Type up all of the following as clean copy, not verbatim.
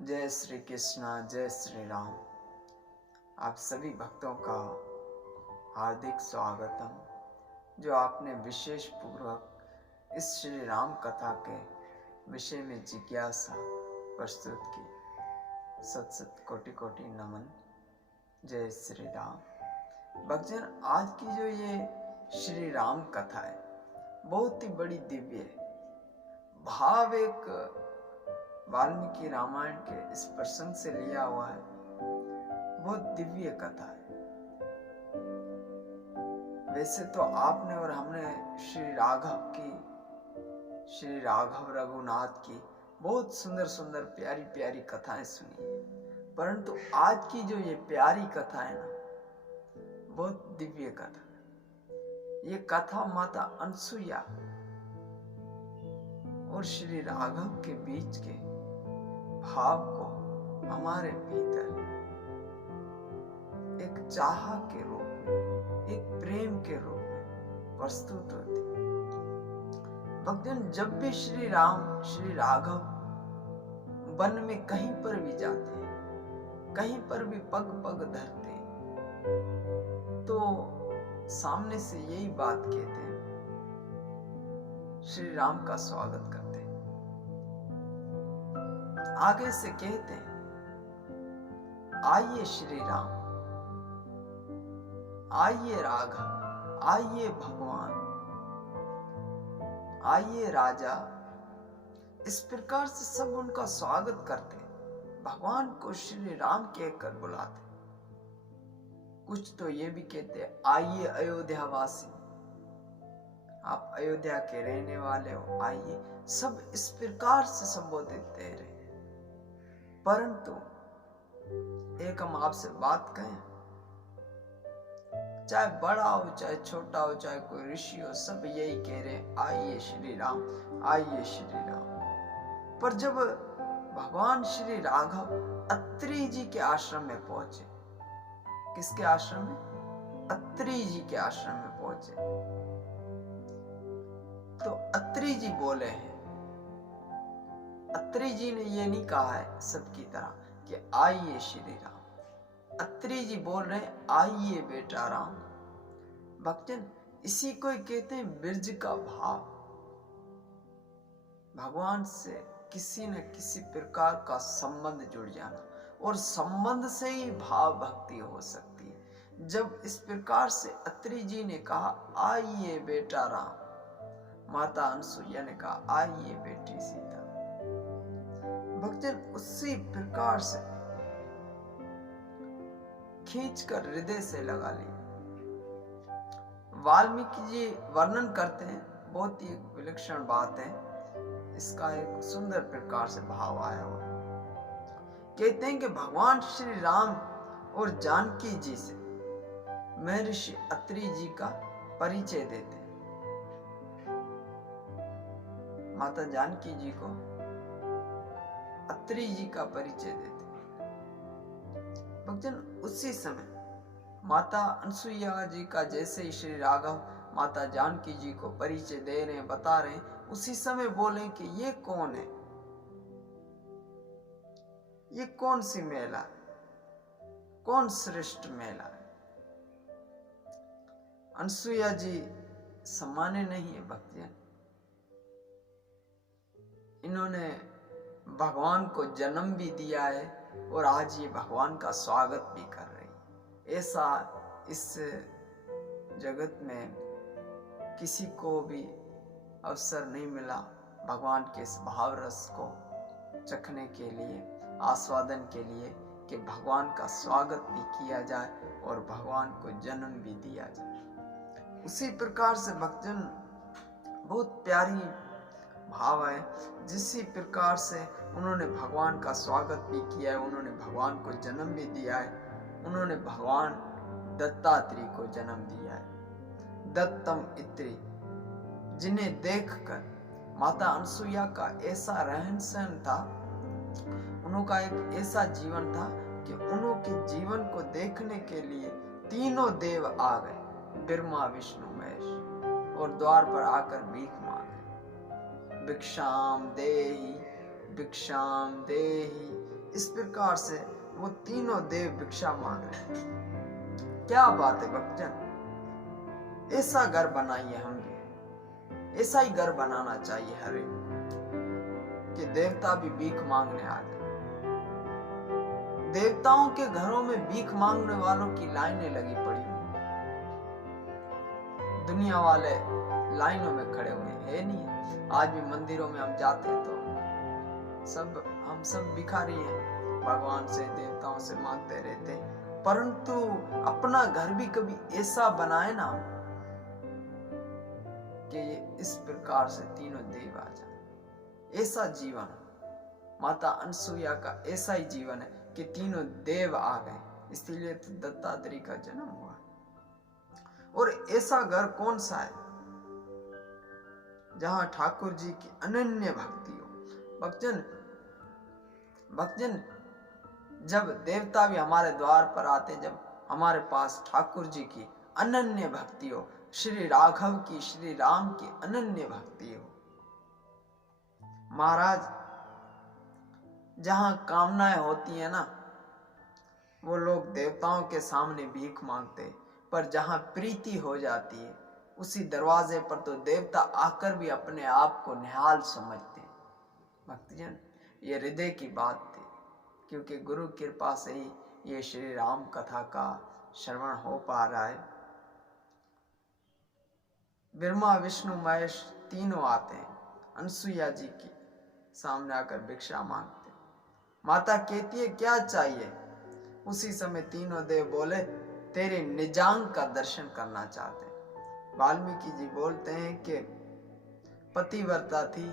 जय श्री कृष्णा, जय श्री राम। आप सभी भक्तों का हार्दिक स्वागतम। जो आपने विशेष पूर्वक इस श्री राम कथा के विषय में जिज्ञासा प्रस्तुत की, सत सत कोटि कोटि नमन। जय श्री राम। भक्तजन, आज की जो ये श्री राम कथा है बहुत ही बड़ी दिव्य है। भाव एक वाल्मीकि रामायण के इस प्रसंग से लिया हुआ है। बहुत दिव्य कथा है। वैसे तो आपने और हमने श्री राघव रघुनाथ की बहुत सुंदर सुंदर प्यारी प्यारी कथाएं सुनी है, परंतु आज की जो ये प्यारी कथा है ना, बहुत दिव्य कथा है। ये कथा माता अनसुईया और श्री राघव के बीच के भाव को हमारे भीतर एक चाह के रूप में, एक प्रेम के रूप में प्रस्तुत होती। भक्तजन, जब भी श्री राम श्री राघव वन में कहीं पर भी जाते हैं, कहीं पर भी पग पग धरते हैं, तो सामने से यही बात कहते हैं, श्री राम का स्वागत करते हैं। आगे से कहते हैं, आइए श्री राम, आइए राघव, आइए भगवान, आइए राजा। इस प्रकार से सब उनका स्वागत करते हैं। भगवान को श्री राम कहकर बुलाते। कुछ तो ये भी कहते हैं, आइए अयोध्यावासी, आप अयोध्या के रहने वाले हो, आइए। सब इस प्रकार से संबोधित दे रहे हैं। परंतु एक हम आपसे बात कहें, चाहे बड़ा हो चाहे छोटा हो, चाहे कोई ऋषि हो, सब यही कह रहे हैं, आइए श्री राम, आइए श्री राम। पर जब भगवान श्री राघव अत्रि जी के आश्रम में पहुंचे, किसके आश्रम में? अत्रि जी के आश्रम में पहुंचे, तो अत्रि जी बोले हैं, अत्रि जी ने ये नहीं कहा है सबकी तरह कि आइए श्री राम। अत्रि जी बोल रहे हैं, आइए बेटा राम। भक्तजन, इसी को कहते हैं ब्रज का भाव। भगवान से किसी न किसी प्रकार का संबंध जुड़ जाना, और संबंध से ही भाव भक्ति हो सकती है। जब इस प्रकार से अत्रि जी ने कहा, आइए बेटा राम, माता अनसुईया ने कहा, आइए बेटी सीता। भक्तजन, उसी प्रकार से खींचकर हृदय से लगा लिया। वाल्मीकि जी वर्णन करते हैं, बहुत ही विलक्षण बात है, इसका एक सुंदर प्रकार से भाव आया हुआ। कहते हैं कि भगवान श्री राम और जानकी जी से महर्षि अत्रि जी का परिचय देते हैं। माता जानकी जी को अत्रि जी का परिचय देते। भक्तजन, उसी समय माता अनसुईया जी का जैसे ही श्री राघव माता जानकी जी को परिचय दे रहे हैं, बता रहे हैं, उसी समय बोले कि ये कौन है, ये कौन सी महिला है, कौन श्रेष्ठ महिला है। अनसुईया जी सामान्य नहीं है भक्तजन, इन्होंने भगवान को जन्म भी दिया है और आज ये भगवान का स्वागत भी कर रही है। ऐसा इस जगत में किसी को भी अवसर नहीं मिला भगवान के इस भाव रस को चखने के लिए, आस्वादन के लिए, कि भगवान का स्वागत भी किया जाए और भगवान को जन्म भी दिया जाए। उसी प्रकार से भक्तजन, बहुत प्यारी भाव है। जिसी प्रकार से उन्होंने भगवान का स्वागत भी किया है, उन्होंने भगवान को जन्म भी दिया है, उन्होंने भगवान दत्तात्रेय को जन्म दिया है। दत्तम इत्री, जिन्हें देखकर माता अनसुईया का ऐसा रहन सहन था, उनका एक ऐसा जीवन था कि उनके जीवन को देखने के लिए तीनों देव आ गए, ब्रह्मा विष्णु महेश, और द्वार पर आकर भीख मांगे। भिक्षाम देहि भिक्षाम देहि। इस प्रकार से वो तीनों देव भिक्षा मांग रहे हैं। क्या बात है भक्तजन, ऐसा घर बनाइए हम भी, ऐसा ही घर बनाना चाहिए हर एक कि देवता भी भीख मांगने आ जाए। देवताओं के घरों में भीख मांगने वालों की लाइनें लगी पड़ी हुई, दुनिया वाले लाइनों में खड़े हुए है नहीं है। आज भी मंदिरों में हम जाते हैं तो हम सब भिखारी हैं, भगवान से देवताओं से मांगते रहते हैं, परंतु अपना घर भी कभी ऐसा बनाए ना कि ये इस प्रकार से तीनों देव आ जाए। ऐसा जीवन माता अनसुईया का ऐसा ही जीवन है कि तीनों देव आ गए, इसलिए तो दत्तात्रेय का जन्म हुआ। और ऐसा घर कौन सा है जहां ठाकुर जी की अनन्य भक्ति हो। भक्तजन जब देवता भी हमारे द्वार पर आते, जब हमारे पास ठाकुर जी की अनन्य भक्ति हो, श्री राघव की, श्री राम की अनन्य भक्ति हो। महाराज जहां कामनाएं होती है ना, वो लोग देवताओं के सामने भीख मांगते, पर जहां प्रीति हो जाती है उसी दरवाजे पर तो देवता आकर भी अपने आप को निहाल समझते। भक्तजन ये हृदय की बात थी, क्योंकि गुरु कृपा से ही ये श्री राम कथा का श्रवण हो पा रहा है। ब्रह्मा विष्णु महेश तीनों आते हैं, अनसुईया जी की सामने आकर भिक्षा मांगते। माता कहती है क्या चाहिए। उसी समय तीनों देव बोले तेरे निजांग का दर्शन करना चाहते हैं। वाल्मीकि जी बोलते हैं कि पतिव्रता थी,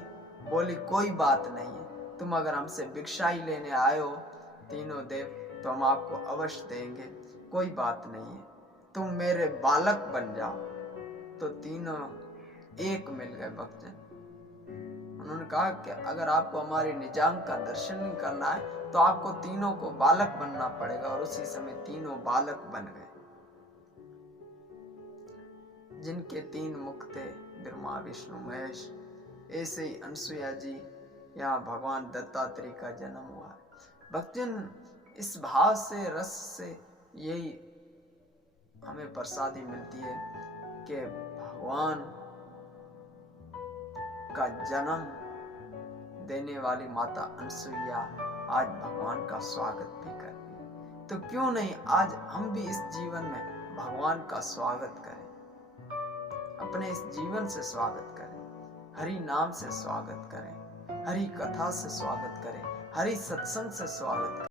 बोली कोई बात नहीं है, तुम अगर हमसे भिक्षा ही लेने आए हो तीनों देव तो हम आपको अवश्य देंगे, कोई बात नहीं है, तुम मेरे बालक बन जाओ। तो तीनों एक मिल गए भक्तजन। उन्होंने कहा कि अगर आपको हमारे निजांग का दर्शन नहीं करना है तो आपको तीनों को बालक बनना पड़ेगा। और उसी समय तीनों बालक बन गए, जिनके तीन मुख थे, ब्रह्मा विष्णु महेश। ऐसे ही अनसुईया जी यहाँ भगवान दत्तात्रेय का जन्म हुआ है। भक्तजन इस भाव से, रस से यही हमें प्रसादी मिलती है कि भगवान का जन्म देने वाली माता अनसुईया आज भगवान का स्वागत भी कर रही है। तो क्यों नहीं आज हम भी इस जीवन में भगवान का स्वागत करें, अपने इस जीवन से स्वागत करें, हरि नाम से स्वागत करें, हरि कथा से स्वागत करें, हरि सत्संग से स्वागत करें।